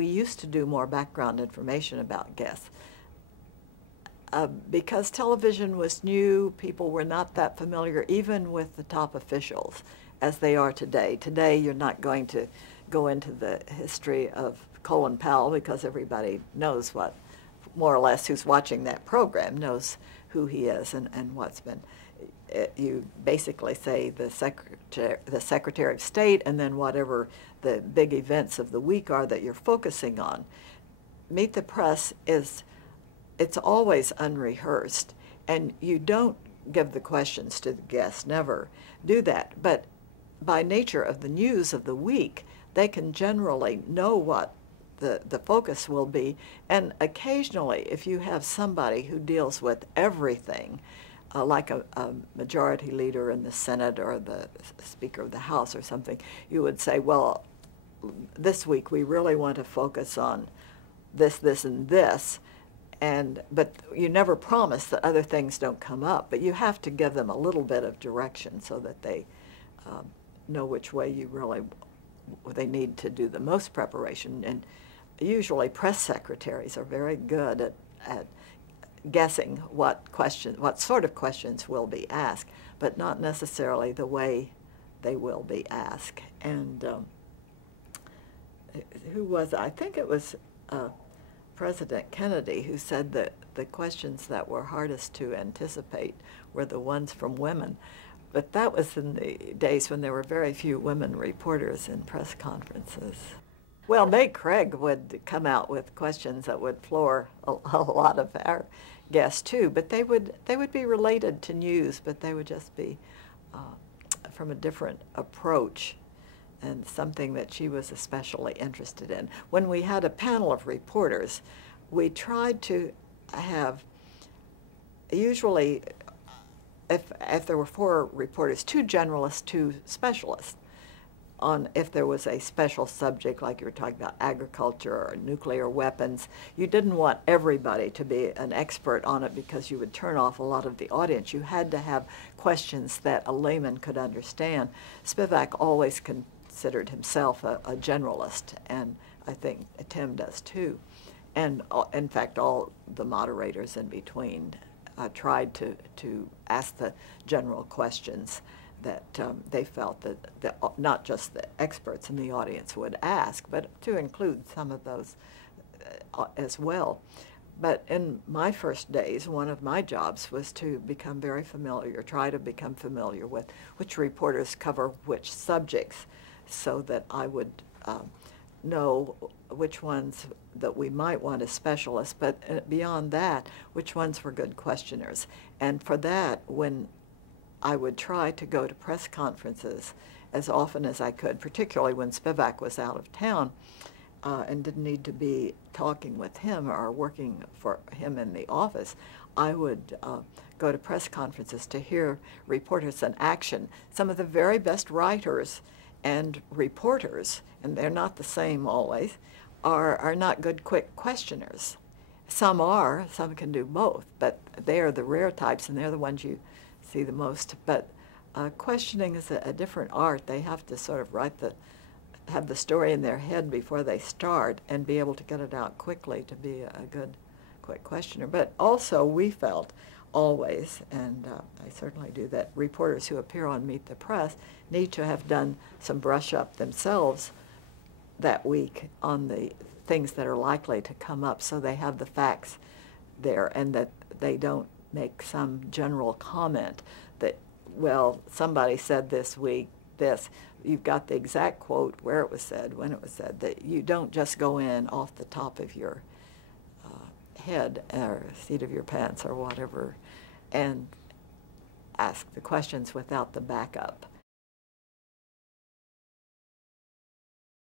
we used to do more background information about guests. Because television was new, people were not that familiar even with the top officials as they are today. Today you're not going to go into the history of Colin Powell because everybody knows what, more or less, who's watching that program knows who he is and what's been. You basically say the Secretary of State and then whatever the big events of the week are that you're focusing on. Meet the Press it's always unrehearsed, and you don't give the questions to the guests, never do that. But by nature of the news of the week, they can generally know what the focus will be, and occasionally if you have somebody who deals with everything, like a majority leader in the Senate or the Speaker of the House or something, you would say, well, this week we really want to focus on this, this, and this, but you never promise that other things don't come up, but you have to give them a little bit of direction so that they know which way they need to do the most preparation. And usually press secretaries are very good at guessing what sort of questions will be asked, but not necessarily the way they will be asked. And who was it? I think it was President Kennedy who said that the questions that were hardest to anticipate were the ones from women. But that was in the days when there were very few women reporters in press conferences. Well, Meg Craig would come out with questions that would floor a lot of our guests too, but they would be related to news, but they would just be from a different approach and something that she was especially interested in. When we had a panel of reporters, we tried to have, usually if there were 4 reporters, 2 generalists, 2 specialists. If there was a special subject, like you were talking about agriculture or nuclear weapons, you didn't want everybody to be an expert on it because you would turn off a lot of the audience. You had to have questions that a layman could understand. Spivak always considered himself a generalist, and I think Tim does too. And in fact, all the moderators in between tried to ask the general questions that they felt that not just the experts in the audience would ask, but to include some of those as well. But in my first days, one of my jobs was to become very familiar, try to become familiar with which reporters cover which subjects, so that I would know which ones that we might want as specialists, but beyond that, which ones were good questioners. And for that, when I would try to go to press conferences as often as I could, particularly when Spivak was out of town and didn't need to be talking with him or working for him in the office, I would go to press conferences to hear reporters in action. Some of the very best writers and reporters, and they're not the same always, are not good quick questioners. Some are, some can do both, but they are the rare types and they're the ones you see the most. But questioning is a different art. They have to sort of have the story in their head before they start and be able to get it out quickly to be a good quick questioner. But also we felt always, and I certainly do, that reporters who appear on Meet the Press need to have done some brush up themselves that week on the things that are likely to come up, so they have the facts there and that they don't make some general comment that, well, somebody said this week this. You've got the exact quote, where it was said, when it was said, that you don't just go in off the top of your head or seat of your pants or whatever and ask the questions without the backup.